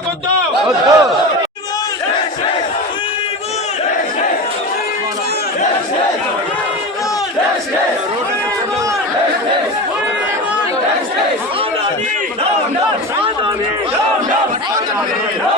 Vamos con todo. Con todo. No, no, no, no, no, no, no.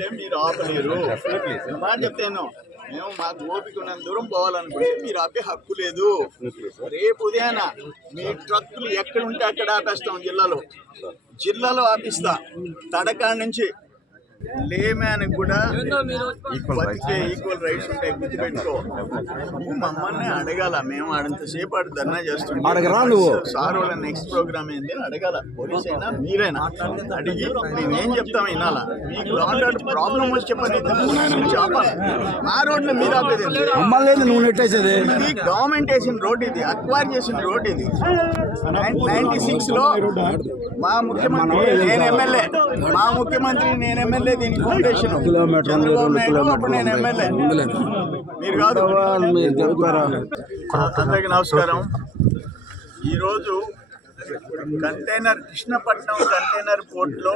పోవాలనుకుంటే మీరు ఆపలేరు. మాట చెప్తాను మేము మాకు ఓపిక ఉన్నంత దూరం పోవాలనుకుంటే మీరు ఆపే హక్కు లేదు. రేపు ఉదయాన మీ ట్రక్కులు ఎక్కడ ఉంటే అక్కడ ఆపేస్తాం జిల్లాలో. జిల్లాలో ఆపిస్తా. తడకాడ నుంచి లేమ్యాన్ కూడా బతికే ఈక్వల్ రైట్స్ ఉంటాయి గుర్తుపెట్టుకో. నువ్వు మమ్మల్ని అడగాల మేము ఆడంతసేపు ఆడు ధర్నా నువ్వు? సార్ వాళ్ళ నెక్స్ట్ ప్రోగ్రామ్ ఏంది? అని అడగాల పోలీస్ అయినా మీరైనా. అడిగి మేము ఏం చెప్తాం వినాలా? మీకు లాండ్ ప్రాబ్లం వచ్చి చెప్పని చెప్పాలి మా రోడ్లు మీరు ఆపేది? మమ్మల్ని నువ్వు నెట్టేసేది? గవర్నమెంట్ వేసిన రోడ్ ఇది అక్వైర్ చేసిన రోడ్ ఇది. నైన్టీ సిక్స్లో మా ముఖ్యమంత్రి నేను ఎమ్మెల్యే మా ముఖ్యమంత్రి నేను ఎమ్మెల్యే దీనికి ఫౌండేషన్. చంద్రబాబు నాయుడు అప్పుడు నేను ఎమ్మెల్యే. మీరు కాదు. అందరికి నమస్కారం. ఈరోజు కంటైనర్ కృష్ణపట్నం కంటైనర్ పోర్ట్లో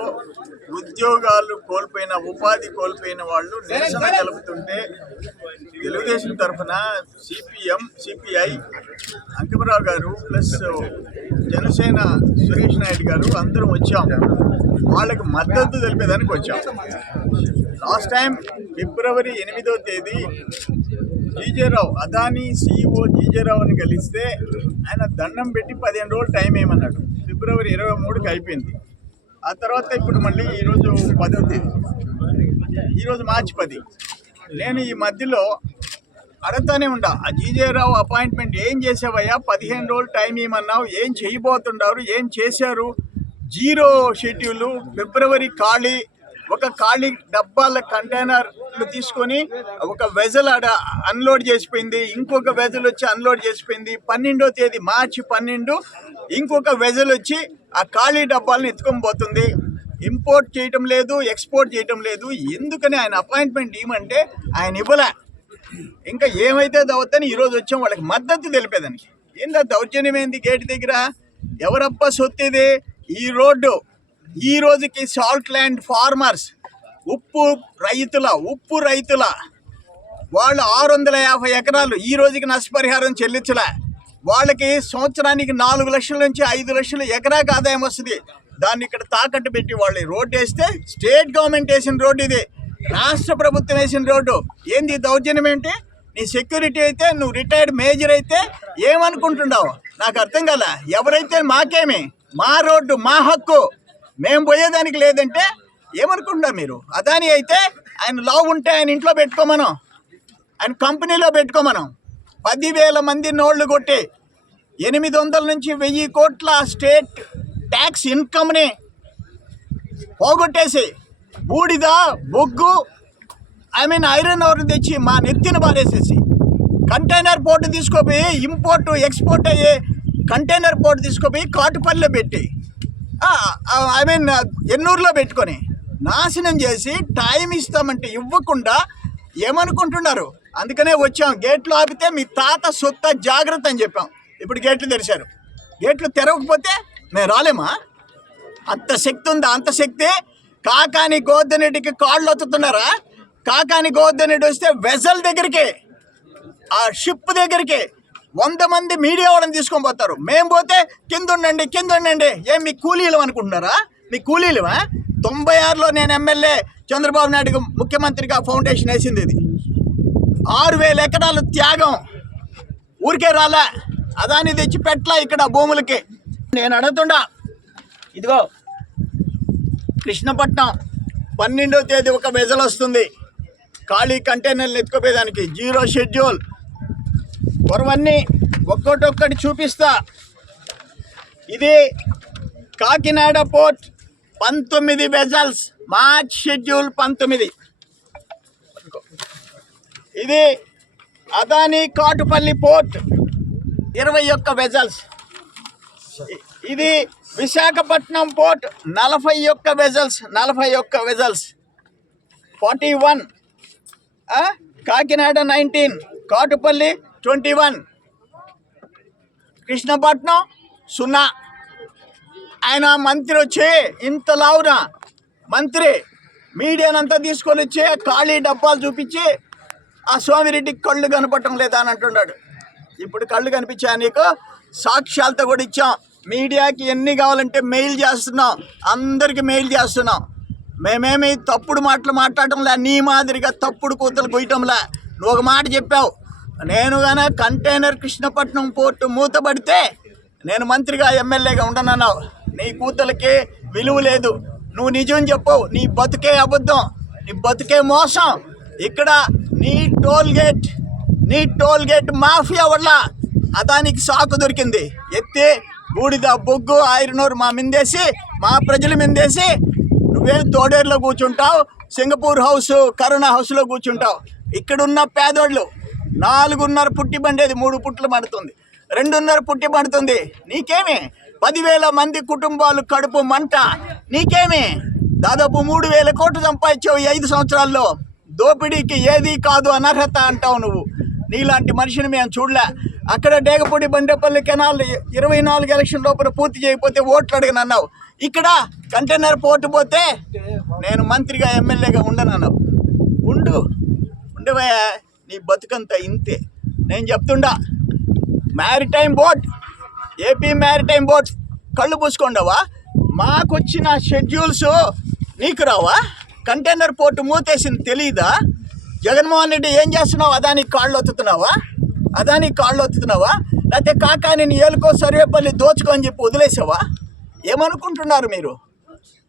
ఉద్యోగాలు కోల్పోయిన ఉపాధి కోల్పోయిన వాళ్ళు నిరసన తెలుపుతుంటే తెలుగుదేశం తరఫున సిపిఎం సిపిఐ అంకమరావు గారు ప్లస్ జనసేన సురేష్ నాయుడు గారు అందరం వచ్చాం. వాళ్ళకి మద్దతు తెలిపేదానికి వచ్చాం. లాస్ట్ టైం ఫిబ్రవరి ఎనిమిదో తేదీ జీజేరావు అదానీ సీఈఓ జీజేరావుని కలిస్తే ఆయన దండం పెట్టి పదిహేను రోజులు టైం ఏమన్నాడు? ఫిబ్రవరి ఇరవై మూడుకి అయిపోయింది. ఆ తర్వాత ఇప్పుడు మళ్ళీ ఈరోజు పదో తేదీ. ఈరోజు మార్చి పది. నేను ఈ మధ్యలో అడగతానే ఉండా ఆ జీజేరావు అపాయింట్మెంట్ ఏం చేసావయ్యా? పదిహేను రోజులు టైం ఏమన్నావు? ఏం చేయబోతున్నారు ఏం చేశారు? జీరో షెడ్యూలు ఫిబ్రవరి ఖాళీ. ఒక ఖాళీ డబ్బాల కంటైనర్లు తీసుకొని ఒక వెజల్ ఆడ అన్లోడ్ చేసిపోయింది. ఇంకొక వెజల్ వచ్చి అన్లోడ్ చేసిపోయింది. పన్నెండో తేదీ మార్చి పన్నెండు ఇంకొక వెజల్ వచ్చి ఆ ఖాళీ డబ్బాలను ఎత్తుకొని పోతుంది. ఇంపోర్ట్ చేయటం లేదు ఎక్స్పోర్ట్ చేయటం లేదు. ఎందుకని ఆయన అపాయింట్మెంట్ ఇవ్వమంటే ఆయన ఇవ్వలే. ఇంకా ఏమైతే దవద్దని ఈరోజు వచ్చాం వాళ్ళకి మద్దతు తెలిపేదానికి. ఏందా దౌర్జన్యం ఏంది గేట్ దగ్గర? ఎవరప్ప సొత్తు ఈ రోడ్డు ఈ రోజుకి సాల్ట్ ల్యాండ్ ఫార్మర్స్ ఉప్పు రైతుల ఉప్పు రైతుల వాళ్ళు ఆరు వందల యాభై ఎకరాలు ఈ రోజుకి నష్టపరిహారం చెల్లించలే. వాళ్ళకి సంవత్సరానికి నాలుగు లక్షల నుంచి ఐదు లక్షలు ఎకరాకి ఆదాయం వస్తుంది. దాన్ని ఇక్కడ తాకట్టు పెట్టి వాళ్ళు రోడ్డు వేస్తే స్టేట్ గవర్నమెంట్ వేసిన రోడ్డు ఇది. రాష్ట్ర ప్రభుత్వం వేసిన రోడ్డు. ఏంది దౌర్జన్యం ఏంటి? నీ సెక్యూరిటీ అయితే నువ్వు రిటైర్డ్ మేజర్ అయితే ఏమనుకుంటున్నావు? నాకు అర్థం కదా ఎవరైతే మాకేమి? మా రోడ్డు మా హక్కు. మేము పోయేదానికి లేదంటే ఏమనుకుంటున్నారు మీరు? అదాని అయితే ఆయన లావు ఉంటే ఆయన ఇంట్లో పెట్టుకోమనం. ఆయన కంపెనీలో పెట్టుకోమనం. పదివేల మంది నోళ్ళు కొట్టి ఎనిమిది వందల నుంచి వెయ్యి కోట్ల స్టేట్ ట్యాక్స్ ఇన్కమ్ని పోగొట్టేసి బూడిద బొగ్గు ఐ మీన్ ఐరన్ ఓర్ తెచ్చి మా నెత్తిన పారేసేసి కంటైనర్ పోర్టు తీసుకుపోయి ఇంపోర్టు ఎక్స్పోర్ట్ అయ్యే కంటైనర్ పోర్టు తీసుకుపోయి కాటుపల్లిలో పెట్టి ఐ మీన్ ఎన్నూరులో పెట్టుకొని నాశనం చేసి టైం ఇస్తామంటే ఇవ్వకుండా ఏమనుకుంటున్నారు? అందుకనే వచ్చాం. గేట్లు ఆపితే మీ తాత సొత్త జాగ్రత్త అని చెప్పాం. ఇప్పుడు గేట్లు తెరిచారు. గేట్లు తెరవకపోతే మేము రాలేమా? అంత శక్తి ఉందా? అంత శక్తి? కాకాని గోవర్ధన్ కాళ్ళు ఒత్తుతున్నారా కాకాని గోవర్ధన్ వస్తే వెజల్ దగ్గరికి ఆ షిప్ దగ్గరికి వంద మంది మీడియా వాళ్ళని తీసుకొని పోతారు. మేము పోతే కింద ఉండండి కింద ఉండండి. ఏం మీ కూలీలు అనుకుంటున్నారా? మీ కూలీలువా? తొంభై ఆరులో నేను ఎమ్మెల్యే చంద్రబాబు నాయుడు ముఖ్యమంత్రిగా ఫౌండేషన్ వేసింది ఇది. ఆరు వేల ఎకరాలు త్యాగం. ఊరికే రాలే. అదాని తెచ్చి పెట్టలా ఇక్కడ భూములకి. నేను అడుగుతుండా ఇదిగో కృష్ణపట్నం పన్నెండో తేదీ ఒక వెజల్ వస్తుంది. ఖాళీ కంటైనర్లు ఎత్తుకుపోయేదానికి జీరో షెడ్యూల్. పొరవన్నీ ఒక్కటొక్కటి చూపిస్తా. ఇది కాకినాడ పోర్ట్ పంతొమ్మిది వెజల్స్ మార్చ్ షెడ్యూల్ పంతొమ్మిది. ఇది అదాని కాటుపల్లి పోర్ట్ ఇరవై ఒక్క వెజల్స్. ఇది విశాఖపట్నం పోర్ట్ నలభై ఒక్క వెజల్స్ నలభై ఒక్క vessels. Forty one Kakinada nineteen Katupalli twenty one. Krishnapatnam సున్నా. ఆయన మంత్రి వచ్చి ఇంత లావున మంత్రి మీడియానంతా తీసుకొని వచ్చి ఖాళీ డబ్బాలు చూపించి ఆ సోమిరెడ్డికి కళ్ళు కనపడటం లేదా అని అంటున్నాడు. ఇప్పుడు కళ్ళు కనిపించా నీకు? సాక్ష్యాలతో కూడా ఇచ్చాం. మీడియాకి ఎన్ని కావాలంటే మెయిల్ చేస్తున్నాం. అందరికీ మెయిల్ చేస్తున్నాం. మేమేమి తప్పుడు మాటలు మాట్లాడటంలే నీ మాదిరిగా తప్పుడు కూతలు కొయ్యటంలే నువ్వు ఒక మాట చెప్పావు. నేను గాన కంటైనర్ కృష్ణపట్నం పోర్టు మూతపడితే నేను మంత్రిగా ఎమ్మెల్యేగా ఉండనన్నావు. నీ కూతలకి విలువ లేదు. నువ్వు నిజం చెప్పవు. నీ బతుకే అబద్ధం. నీ బతుకే మోసం. ఇక్కడ నీ టోల్ గేట్ నీ టోల్ గేట్ మాఫియా వల్ల అదానికి సాకు దొరికింది. ఎత్తి బూడిద బొగ్గు ఐరనూరు మా మిందేసి మా ప్రజలు మిందేసి నువ్వేం తోడేరులో కూర్చుంటావు? సింగపూర్ హౌస్ కరోనా హౌస్లో కూర్చుంటావు. ఇక్కడున్న పేదోళ్ళు నాలుగున్నర పుట్టి బండేది మూడు పుట్లు పడుతుంది. రెండున్నర పుట్టి పండుతుంది. నీకేమి? పదివేల మంది కుటుంబాలు కడుపు మంట. నీకేమి? దాదాపు మూడు వేల కోట్లు సంపాదించావు ఈ ఐదు సంవత్సరాల్లో. దోపిడీకి ఏది కాదు అనర్హత అంటావు నువ్వు. నీలాంటి మనిషిని మేము చూడలే. అక్కడ డేగపూడి బండేపల్లి కెనాల్ ఇరవై నాలుగు ఎలక్షన్ లోపల పూర్తి చేయకపోతే ఓట్లు అడగనన్నావు. ఇక్కడ కంటైనర్ పోర్టు పోతే నేను మంత్రిగా ఎమ్మెల్యేగా ఉండనన్నావు. ఉండు. ఉండవయ్యా. నీ బతుకంతా ఇంతే. నేను చెప్తుండా maritime board AP maritime board కళ్ళు పూసుకోండవా మాకొచ్చిన షెడ్యూల్స్ నీకు రావా? కంటైనర్ పోర్టు మూతేసింది తెలీదా? జగన్మోహన్ రెడ్డి ఏం చేస్తున్నావు? అదానికి కాళ్ళు ఒత్తుతున్నావా? అదానికి కాళ్ళు ఒత్తుతున్నావా? లేకపోతే కాకాని ఏలుకో సర్వేపల్లి దోచుకో అని చెప్పి వదిలేసావా? ఏమనుకుంటున్నారు మీరు?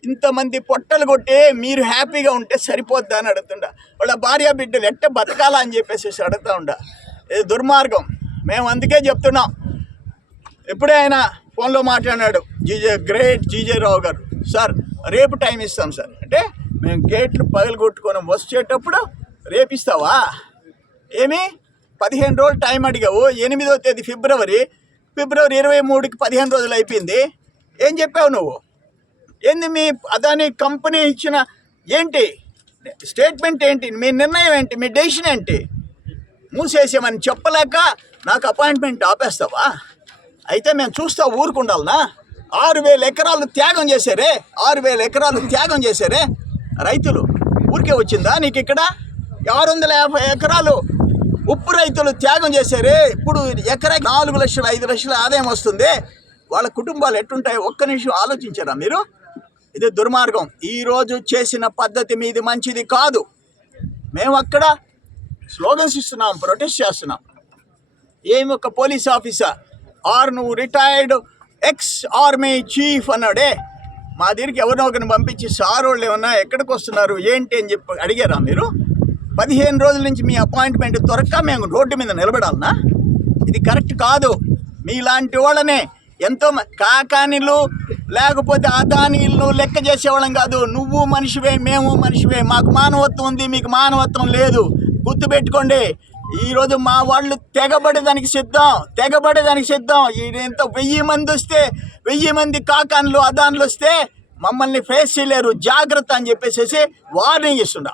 ఇంతమంది పొట్టలు కొట్టి మీరు హ్యాపీగా ఉంటే సరిపోద్దా అని అడుగుతుండ. వాళ్ళ భార్య బిడ్డలు ఎట్ట బతకాలా అని చెప్పేసి అడుగుతా ఉండ. ఇది దుర్మార్గం. మేము అందుకే చెప్తున్నాం. ఎప్పుడే ఆయన ఫోన్లో మాట్లాడినాడు జీజే గ్రేట్ జీజే రావు గారు. సార్ రేపు టైం ఇస్తాం సార్. అంటే మేము గేట్లు పగలు కొట్టుకొని వచ్చేటప్పుడు రేపు ఇస్తావా ఏమి? పదిహేను రోజులు టైం అడిగావు. ఎనిమిదో తేదీ ఫిబ్రవరి. ఫిబ్రవరి ఇరవై మూడుకి పదిహేను రోజులు అయిపోయింది. ఏం చెప్పావు నువ్వు? ఏంది మీ అదాని కంపెనీ ఇచ్చిన ఏంటి? స్టేట్మెంట్ ఏంటి? మీ నిర్ణయం ఏంటి? మీ డెసిషన్ ఏంటి? మూసేసామని చెప్పలేక నాకు అపాయింట్మెంట్ ఆపేస్తావా? అయితే మేము చూస్తా ఊరుకుండాలనా ఆరు వేల ఎకరాలు త్యాగం చేశారే? ఆరు వేల ఎకరాలు త్యాగం చేశారే? రైతులు ఊరికే వచ్చిందా నీకు ఇక్కడ? ఆరు వందల యాభై ఎకరాలు ఉప్పు రైతులు త్యాగం చేశారే? ఇప్పుడు ఎకరా నాలుగు లక్షలు ఐదు లక్షల ఆదాయం వస్తుంది. వాళ్ళ కుటుంబాలు ఎట్టుంటాయో ఒక్క నిమిషం ఆలోచించారా మీరు? ఇది దుర్మార్గం. ఈరోజు చేసిన పద్ధతి మీది మంచిది కాదు. మేము అక్కడ స్లోగన్స్ ఇస్తున్నాం ప్రొటెస్ట్ చేస్తున్నాం. ఏమి ఒక పోలీస్ ఆఫీసర్? ఆర్ నువ్వు రిటైర్డ్ ఎక్స్ ఆర్మీ చీఫ్ అన్నాడే. మా దగ్గరికి ఎవరినో ఒకరిని పంపించి సార్ వాళ్ళు ఏమన్నా ఎక్కడికి వస్తున్నారు? ఏంటి? అని చెప్పి అడిగారా మీరు? పదిహేను రోజుల నుంచి మీ అపాయింట్మెంట్ దొరక్క మేము రోడ్డు మీద నిలబడాలనా? ఇది కరెక్ట్ కాదు. మీలాంటి వాళ్ళనే ఎంతో కాకానిలు లేకపోతే అదానీలను లెక్క చేసేవాళ్ళం కాదు. నువ్వు మనిషివే మేము మనిషివే. మాకు మానవత్వం ఉంది మీకు మానవత్వం లేదు. గుర్తుపెట్టుకోండి. ఈరోజు మా వాళ్ళు తెగబడేదానికి సిద్ధం తెగబడేదానికి సిద్ధం. ఎంత వెయ్యి మంది వస్తే వెయ్యి మంది కాకాన్లు అదాన్లు వస్తే మమ్మల్ని ఫేస్ చేయలేరు. జాగ్రత్త అని చెప్పేసేసి వార్నింగ్ ఇస్తున్నా